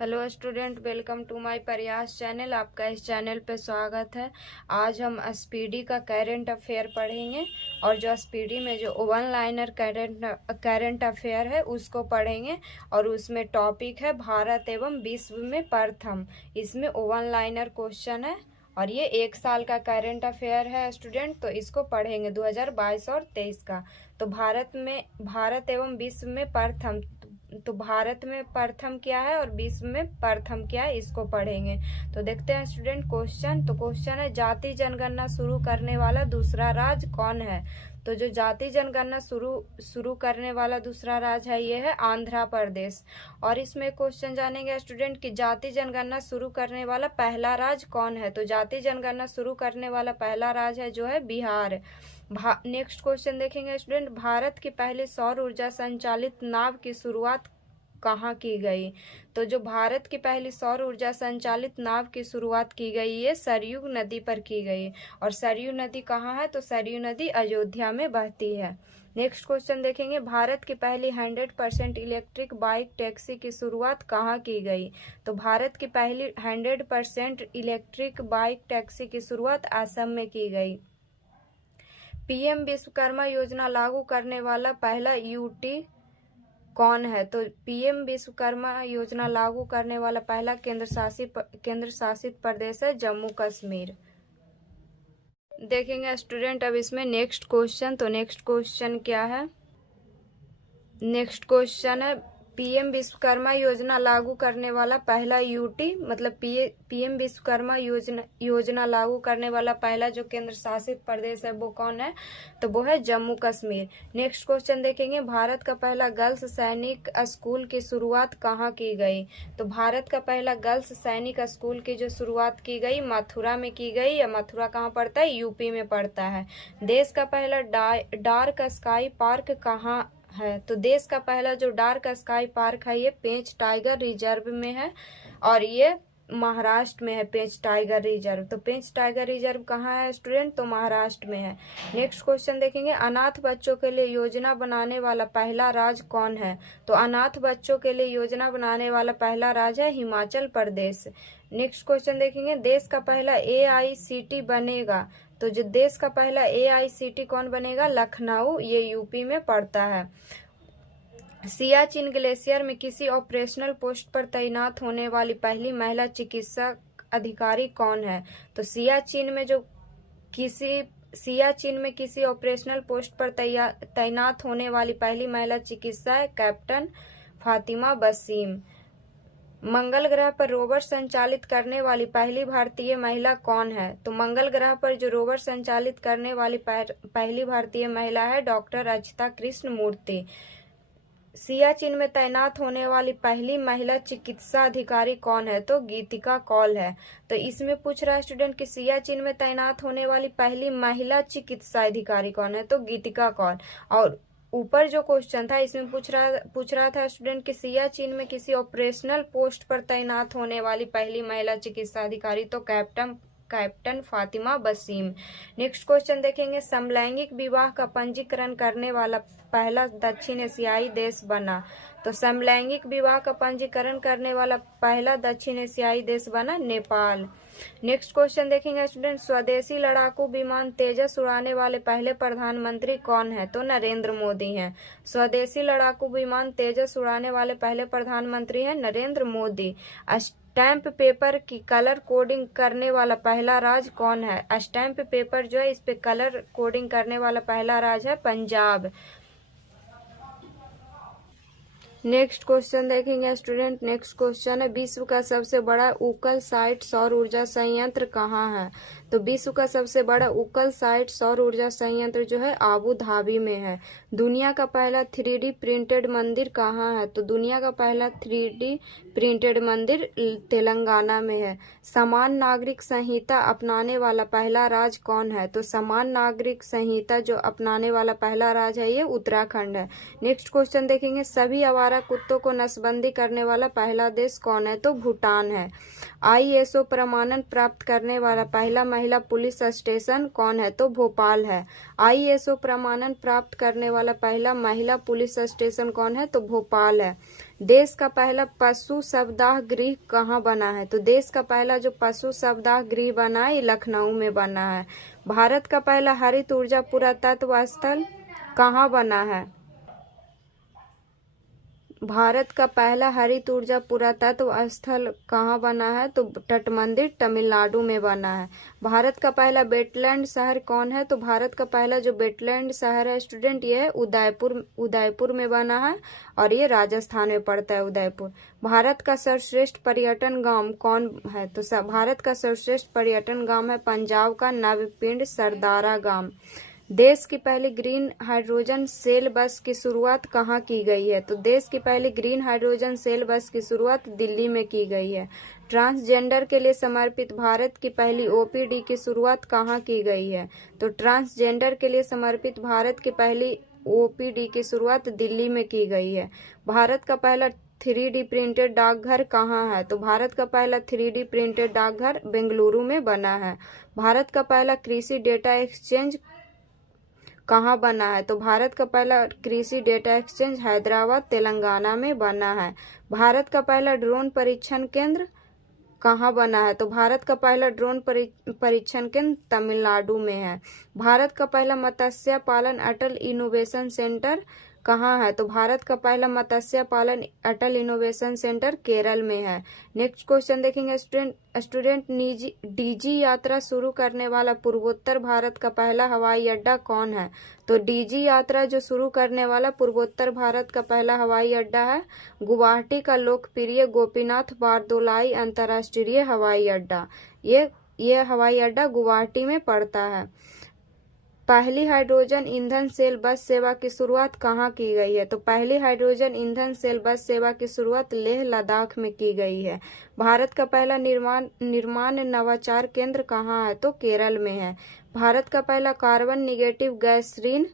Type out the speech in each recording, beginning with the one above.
Hello student, welcome to my Prayas channel. आपका इस channel पे स्वागत है। आज हम एसपीडी का करंट अफेयर पढ़ेंगे और जो एसपीडी में जो वन लाइनर करंट अफेयर है उसको पढ़ेंगे और उसमें टॉपिक है भारत एवं विश्व में प्रथम। इसमें वन लाइनर क्वेश्चन है और ये 1 साल का करंट अफेयर है स्टूडेंट, तो इसको पढ़ेंगे 2022 और 23 का। तो भारत एवं विश्व में प्रथम, तो भारत में प्रथम क्या है और विश्व में प्रथम क्या है, इसको पढ़ेंगे। तो देखते हैं स्टूडेंट क्वेश्चन। तो क्वेश्चन है, जाति जनगणना शुरू करने वाला दूसरा राज्य कौन है। तो जो जाति जनगणना शुरू करने वाला दूसरा राज्य है, ये है आंध्र प्रदेश। और इसमें क्वेश्चन जानेंगे स्टूडेंट कि जाति जनगणना शुरू करने वाला पहला राज्य कौन है। तो जाति जनगणना शुरू करने वाला पहला राज्य है जो है बिहार। नेक्स्ट क्वेश्चन देखेंगे स्टूडेंट, भारत की पहली सौर ऊर्जा संचालित नाव की शुरुआत कहाँ की गई। तो जो भारत की पहली सौर ऊर्जा संचालित नाव की शुरुआत की गई, ये सरयू नदी पर की गई। और सरयू नदी कहाँ है, तो सरयू नदी अयोध्या में बहती है। नेक्स्ट क्वेश्चन देखेंगे, भारत की पहली 100% इलेक्ट्रिक बाइक टैक्सी की शुरुआत कहाँ की गई। तो भारत की पहली 100% इलेक्ट्रिक बाइक टैक्सी की शुरुआत असम में की गई। पीएम विश्वकर्मा योजना लागू करने वाला पहला यूटी कौन है। तो पीएम विश्वकर्मा योजना लागू करने वाला पहला केंद्र शासित प्रदेश है जम्मू कश्मीर। देखेंगे स्टूडेंट अब इसमें नेक्स्ट क्वेश्चन। तो नेक्स्ट क्वेश्चन क्या है, नेक्स्ट क्वेश्चन है, पीएम विश्वकर्मा योजना लागू करने वाला पहला यूटी, मतलब पीएम विश्वकर्मा योजना लागू करने वाला पहला जो केंद्र शासित प्रदेश है वो कौन है। तो वो है जम्मू कश्मीर। नेक्स्ट क्वेश्चन देखेंगे, भारत का पहला गर्ल्स सैनिक स्कूल की शुरुआत कहाँ की गई। तो भारत का पहला गर्ल्स सैनिक स्कूल की जो शुरुआत की गई मथुरा में की गई। या मथुरा कहाँ पड़ता है, यूपी में पड़ता है। देश का पहला डार्क स्काई पार्क कहाँ है। तो देश का पहला जो डार्क स्काई पार्क है ये पेंच टाइगर रिजर्व में है और ये महाराष्ट्र में है, पेंच टाइगर रिजर्व। तो पेंच टाइगर रिजर्व कहाँ है स्टूडेंट, तो महाराष्ट्र में है। नेक्स्ट क्वेश्चन देखेंगे, अनाथ बच्चों के लिए योजना बनाने वाला पहला राज्य कौन है। तो अनाथ बच्चों के लिए योजना बनाने वाला पहला राज्य है हिमाचल प्रदेश। नेक्स्ट क्वेश्चन देखेंगे, देश का पहला AICT बनेगा। तो जो देश का पहला AICT कौन बनेगा, लखनऊ, ये यूपी में पड़ता है। सियाचिन ग्लेशियर में किसी ऑपरेशनल पोस्ट पर तैनात होने वाली पहली महिला चिकित्सा अधिकारी कौन है। तो सियाचिन में किसी ऑपरेशनल पोस्ट पर तैनात होने वाली पहली महिला चिकित्सा है कैप्टन फातिमा बसीम। मंगल ग्रह पर रोवर संचालित करने वाली पहली भारतीय महिला कौन है। तो मंगल ग्रह पर जो रोवर संचालित करने वाली पहली भारतीय महिला है डॉक्टर अचिता कृष्ण मूर्ति। सियाचिन में तैनात होने वाली पहली महिला चिकित्सा अधिकारी कौन है। तो गीतिका कौल है। तो इसमें पूछ रहा है स्टूडेंट कि सियाचिन में तैनात होने वाली पहली महिला चिकित्सा अधिकारी कौन है। तो गीतिका कौल। और ऊपर जो क्वेश्चन था इसमें पूछ रहा था स्टूडेंट कि सियाचिन में किसी ऑपरेशनल पोस्ट पर तैनात होने वाली पहली महिला चिकित्सा अधिकारी, तो captain Fatima Basim. Next question देखेंगे, समलैंगिक विवाह का पंजीकरण करने वाला पहला दक्षिण एशियाई देश बना। तो समलैंगिक विवाह का पंजीकरण करने वाला पहला दक्षिण एशियाई देश बना नेपाल। नेक्स्ट क्वेश्चन देखेंगे स्टूडेंट, स्वदेशी लड़ाकू विमान तेजस उड़ाने वाले पहले प्रधानमंत्री कौन है। तो नरेंद्र मोदी हैं। स्वदेशी लड़ाकू विमान तेजस उड़ाने वाले पहले प्रधानमंत्री हैं नरेंद्र मोदी। स्टैम्प पेपर की कलर कोडिंग करने वाला पहला राज्य कौन है। स्टैम्प पेपर जो है इस पे कलर कोडिंग करने वाला पहला राज्य है पंजाब। नेक्स्ट क्वेश्चन देखेंगे स्टूडेंट, नेक्स्ट क्वेश्चन है, विश्व का सबसे बड़ा उकल साइट सौर ऊर्जा संयंत्र कहाँ है। तो विश्व का सबसे बड़ा उकल साइट सौर ऊर्जा संयंत्र जो है आबू धाबी में है। दुनिया का पहला 3D प्रिंटेड मंदिर कहाँ है। तो दुनिया का पहला 3D प्रिंटेड मंदिर तेलंगाना में है। समान नागरिक संहिता अपनाने वाला पहला राज्य कौन है। तो समान नागरिक संहिता जो अपनाने वाला पहला राज्य है ये उत्तराखंड है। नेक्स्ट क्वेश्चन देखेंगे, सभी आवारा कुत्तों को नसबंदी करने वाला पहला देश कौन है। तो भूटान है। ISO प्रमाणन प्राप्त करने वाला पहला महिला पुलिस स्टेशन कौन है? तो भोपाल है। ISO प्रमाणन प्राप्त करने वाला पहला महिला पुलिस स्टेशन कौन है? तो भोपाल है। देश का पहला पशु शवदाह गृह कहाँ बना है? तो देश का पहला जो पशु शवदाह गृह बना है, ये लखनऊ में बना है। भारत का पहला हरित ऊर्जा पुरातत्व स्थल कहाँ बना है? भारत का पहला हरित ऊर्जा पुरातत्व स्थल कहाँ बना है? तो तटमंदिर तमिलनाडु में बना है। भारत का पहला वेटलैंड शहर कौन है? तो भारत का पहला जो वेटलैंड शहर है स्टूडेंट, ये है उदयपुर में बना है और ये राजस्थान में पड़ता है, उदयपुर। भारत का सर्वश्रेष्ठ पर्यटन गांव कौन है? तो भारत का सर्वश्रेष्ठ पर्यटन गांव है पंजाब का नवपिंड सरदारा गांव। देश की पहली ग्रीन हाइड्रोजन सेल बस की शुरुआत कहाँ की गई है? तो देश की पहली ग्रीन हाइड्रोजन सेल बस की शुरुआत दिल्ली में की गई है। ट्रांसजेंडर के लिए समर्पित भारत की पहली OPD की शुरुआत कहाँ की गई है? तो ट्रांसजेंडर के लिए समर्पित भारत की पहली OPD की शुरुआत दिल्ली में की गई है। भारत का पहला 3D प्रिंटेड डाकघर कहाँ है? तो भारत का पहला 3D प्रिंटेड डाकघर बेंगलुरु में बना है। भारत का पहला कृषि डेटा एक्सचेंज कहाँ बना है? तो भारत का पहला कृषि डेटा एक्सचेंज हैदराबाद तेलंगाना में बना है। भारत का पहला ड्रोन परीक्षण केंद्र कहाँ बना है? तो भारत का पहला ड्रोन परीक्षण केंद्र तमिलनाडु में है। भारत का पहला मत्स्य पालन अटल इनोवेशन सेंटर कहाँ है? तो भारत का पहला मत्स्य पालन अटल इनोवेशन सेंटर केरल में है। नेक्स्ट क्वेश्चन देखेंगे स्टूडेंट DG यात्रा शुरू करने वाला पूर्वोत्तर भारत का पहला हवाई अड्डा कौन है? तो DG यात्रा जो शुरू करने वाला पूर्वोत्तर भारत का पहला हवाई अड्डा है गुवाहाटी का लोकप्रिय गोपीनाथ बारदोलाई अंतर्राष्ट्रीय हवाई अड्डा। ये हवाई अड्डा गुवाहाटी में पड़ता है। पहली हाइड्रोजन ईंधन सेल बस सेवा की शुरुआत कहाँ की गई है? तो पहली हाइड्रोजन ईंधन सेल बस सेवा की शुरुआत लेह लद्दाख में की गई है। भारत का पहला निर्माण नवाचार केंद्र कहाँ है? तो केरल में है। भारत का पहला कार्बन निगेटिव गैसोलीन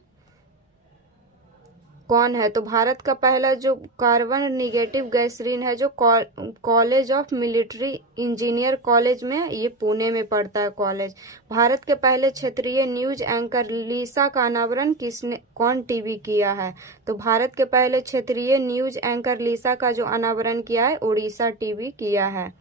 कौन है? तो भारत का पहला जो कार्बन निगेटिव गैसोलीन है जो college of military engineer college में, ये पुणे में पड़ता है कॉलेज। भारत के पहले क्षेत्रीय न्यूज एंकर लिसा का अनावरण कौन टीवी किया है? तो भारत के पहले क्षेत्रीय न्यूज एंकर लिसा का जो अनावरण किया है उड़ीसा टीवी किया है।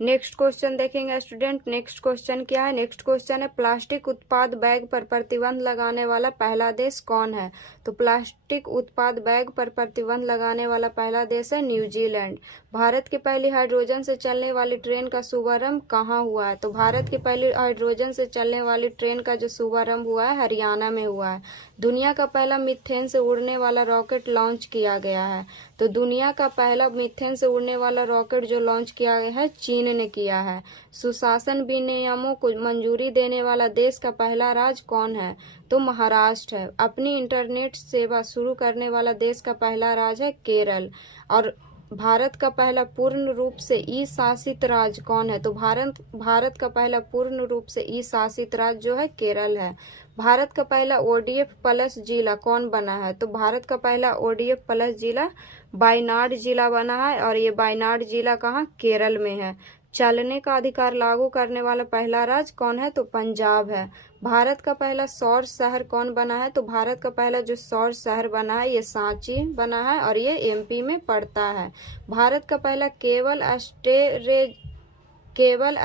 नेक्स्ट क्वेश्चन देखेंगे स्टूडेंट। नेक्स्ट क्वेश्चन क्या है? नेक्स्ट क्वेश्चन है प्लास्टिक उत्पाद बैग पर प्रतिबंध लगाने वाला पहला देश कौन है? तो प्लास्टिक उत्पाद बैग पर प्रतिबंध लगाने वाला पहला देश है न्यूजीलैंड। भारत की पहली हाइड्रोजन से चलने वाली ट्रेन का शुभारंभ कहाँ हुआ है? तो भारत की पहली हाइड्रोजन से चलने वाली ट्रेन का जो शुभारंभ हुआ है हरियाणा में हुआ है। दुनिया का पहला मीथेन से उड़ने वाला रॉकेट लॉन्च किया गया है। तो दुनिया का पहला मीथेन से उड़ने वाला रॉकेट जो लॉन्च किया गया है चीन ने किया है। सुशासन विनियमों को मंजूरी देने वाला देश का पहला राज्य कौन है? तो महाराष्ट्र है। अपनी इंटरनेट सेवा शुरू करने वाला देश का पहला राज्य है केरल। और भारत का पहला पूर्ण रूप से ई शासित राज्य कौन है? तो भारत का पहला पूर्ण रूप से ई शासित राज्य जो है केरल है। भारत का पहला ODF प्लस जिला कौन बना है? तो भारत का पहला ODF प्लस जिला वायनाड जिला बना है और ये वायनाड जिला कहाँ? केरल में है। चलने का अधिकार लागू करने वाला पहला राज्य कौन है? तो पंजाब है। भारत का पहला सौर शहर कौन बना है? तो भारत का पहला जो सौर शहर बना है ये सांची बना है और ये MP में पड़ता है। भारत का पहला केबल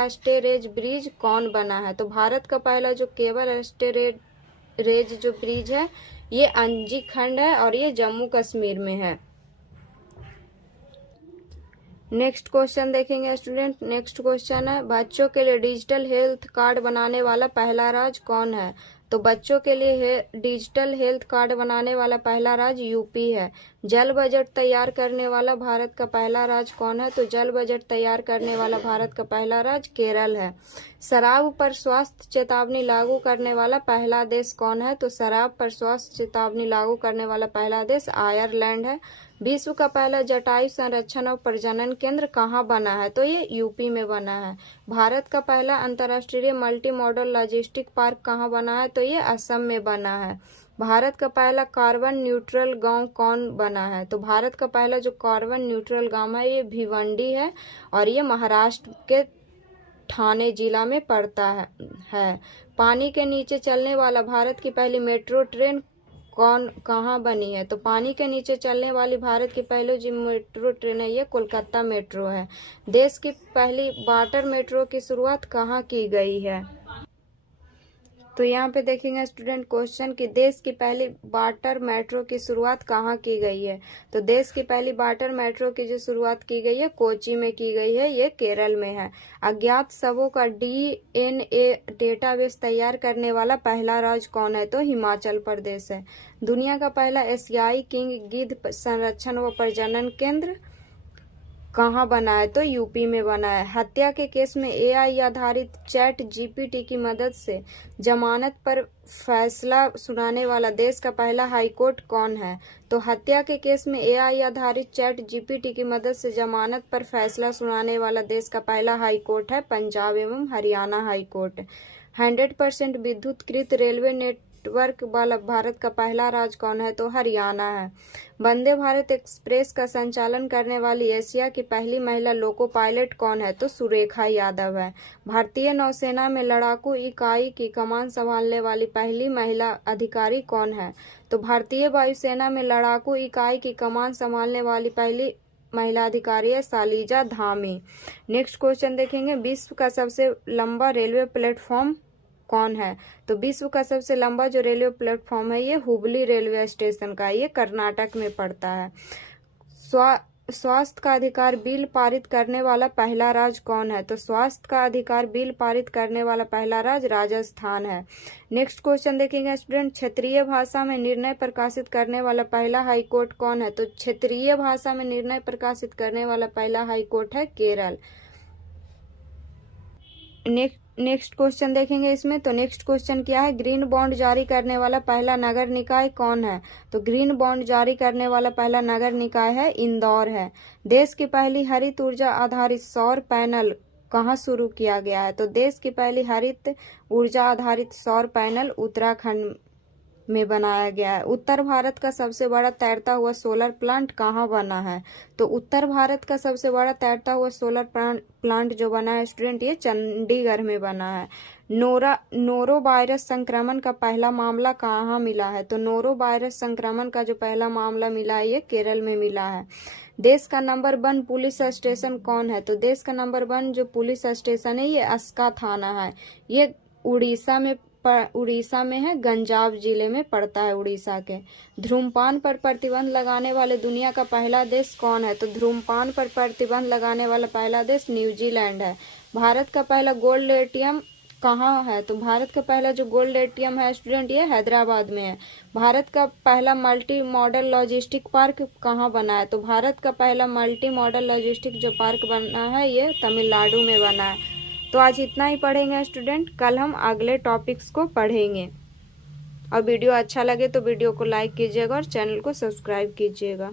स्टोरेज ब्रिज कौन बना है? तो भारत का पहला जो केबल स्टोरेज जो ब्रिज है ये अंजी खंड है और ये जम्मू कश्मीर में है। नेक्स्ट क्वेश्चन देखेंगे स्टूडेंट। नेक्स्ट क्वेश्चन है बच्चों के लिए डिजिटल हेल्थ कार्ड बनाने वाला पहला राज्य कौन है? तो बच्चों के लिए डिजिटल हेल्थ कार्ड बनाने वाला पहला राज्य UP है। जल बजट तैयार करने वाला भारत का पहला राज्य कौन है? तो जल बजट तैयार करने वाला भारत का पहला राज्य केरल है। शराब पर स्वास्थ्य चेतावनी लागू करने वाला पहला देश कौन है? तो शराब पर स्वास्थ्य चेतावनी लागू करने वाला पहला देश आयरलैंड है। विश्व का पहला जटायु संरक्षण और प्रजनन केंद्र कहाँ बना है? तो ये UP में बना है। भारत का पहला अंतर्राष्ट्रीय मल्टी मॉडल लॉजिस्टिक पार्क कहाँ बना है? तो ये असम में बना है। भारत का पहला कार्बन न्यूट्रल गांव कौन बना है? तो भारत का पहला जो कार्बन न्यूट्रल गांव है ये भिवंडी है और ये महाराष्ट्र के ठाणे जिला में पड़ता है। पानी के नीचे चलने वाला भारत की पहली मेट्रो ट्रेन कहाँ बनी है? तो पानी के नीचे चलने वाली भारत की पहली जो मेट्रो ट्रेन है ये कोलकाता मेट्रो है। देश की पहली वाटर मेट्रो की शुरुआत कहाँ की गई है? तो यहाँ पे देखेंगे स्टूडेंट क्वेश्चन कि देश की पहली वाटर मेट्रो की शुरुआत कहाँ की गई है? तो देश की पहली वाटर मेट्रो की जो शुरुआत की गई है कोची में की गई है, ये केरल में है। अज्ञात शवों का DNA डेटाबेस तैयार करने वाला पहला राज्य कौन है? तो हिमाचल प्रदेश है। दुनिया का पहला एशियाई किंग गिद्ध संरक्षण व प्रजनन केंद्र कहाँ बना है? तो यूपी में बना है। हत्या के केस में AI आधारित ChatGPT की मदद से जमानत पर फैसला सुनाने वाला देश का पहला हाईकोर्ट कौन है? तो हत्या के केस में AI आधारित ChatGPT की मदद से जमानत पर फैसला सुनाने वाला देश का पहला हाईकोर्ट है पंजाब एवं हरियाणा हाईकोर्ट। 100% विद्युतकृत रेलवे नेटवर्क वाला भारत का पहला राज्य कौन है? तो हरियाणा है। वंदे भारत एक्सप्रेस का संचालन करने वाली एशिया की पहली महिला लोको पायलट कौन है? तो सुरेखा यादव है। भारतीय नौसेना में लड़ाकू इकाई की कमान संभालने वाली पहली महिला अधिकारी कौन है? तो भारतीय वायुसेना में लड़ाकू इकाई की कमान संभालने वाली पहली महिला अधिकारी है शालिजा धामी। नेक्स्ट क्वेश्चन देखेंगे, विश्व का सबसे लंबा रेलवे प्लेटफॉर्म कौन है? तो विश्व का सबसे लंबा जो रेलवे प्लेटफॉर्म है ये हुबली रेलवे स्टेशन का, ये कर्नाटक में पड़ता है। स्वास्थ्य का अधिकार बिल पारित करने वाला पहला राज्य कौन है? तो स्वास्थ्य का अधिकार बिल पारित करने वाला पहला राज्य राजस्थान है। नेक्स्ट क्वेश्चन देखेंगे स्टूडेंट, क्षेत्रीय भाषा में निर्णय प्रकाशित करने वाला पहला हाईकोर्ट कौन है? तो क्षेत्रीय भाषा में निर्णय प्रकाशित करने वाला पहला हाईकोर्ट है केरल। नेक्स्ट क्वेश्चन देखेंगे इसमें, तो नेक्स्ट क्वेश्चन क्या है, ग्रीन बॉन्ड जारी करने वाला पहला नगर निकाय कौन है? तो ग्रीन बॉन्ड जारी करने वाला पहला नगर निकाय है इंदौर है। देश की पहली हरित ऊर्जा आधारित सौर पैनल कहाँ शुरू किया गया है? तो देश की पहली हरित ऊर्जा आधारित सौर पैनल उत्तराखंड में बनाया गया है। उत्तर भारत का सबसे बड़ा तैरता हुआ सोलर प्लांट कहाँ बना है? तो उत्तर भारत का सबसे बड़ा तैरता हुआ सोलर प्लांट जो बना है स्टूडेंट ये चंडीगढ़ में बना है। नोरो वायरस संक्रमण का पहला मामला कहाँ मिला है? तो नोरो वायरस संक्रमण का जो पहला मामला मिला है ये केरल में मिला है। देश का नंबर 1 पुलिस स्टेशन कौन है? तो देश का नंबर 1 जो पुलिस स्टेशन है ये अस्का थाना है। ये उड़ीसा में है, गंजाम जिले में पड़ता है उड़ीसा के। धूम्रपान पर प्रतिबंध लगाने वाले दुनिया का पहला देश कौन है? तो धूम्रपान पर प्रतिबंध लगाने वाला पहला देश न्यूजीलैंड है। भारत का पहला गोल्ड एटीएम कहाँ है? तो भारत का पहला जो गोल्ड एटीएम है स्टूडेंट ये हैदराबाद में है। भारत का पहला मल्टी मॉडल लॉजिस्टिक पार्क कहाँ बना है? तो भारत का पहला मल्टी मॉडल लॉजिस्टिक जो पार्क बना है ये तमिलनाडु में बना है। तो आज इतना ही पढ़ेंगे स्टूडेंट, कल हम अगले टॉपिक्स को पढ़ेंगे। और वीडियो अच्छा लगे तो वीडियो को लाइक कीजिएगा और चैनल को सब्सक्राइब कीजिएगा।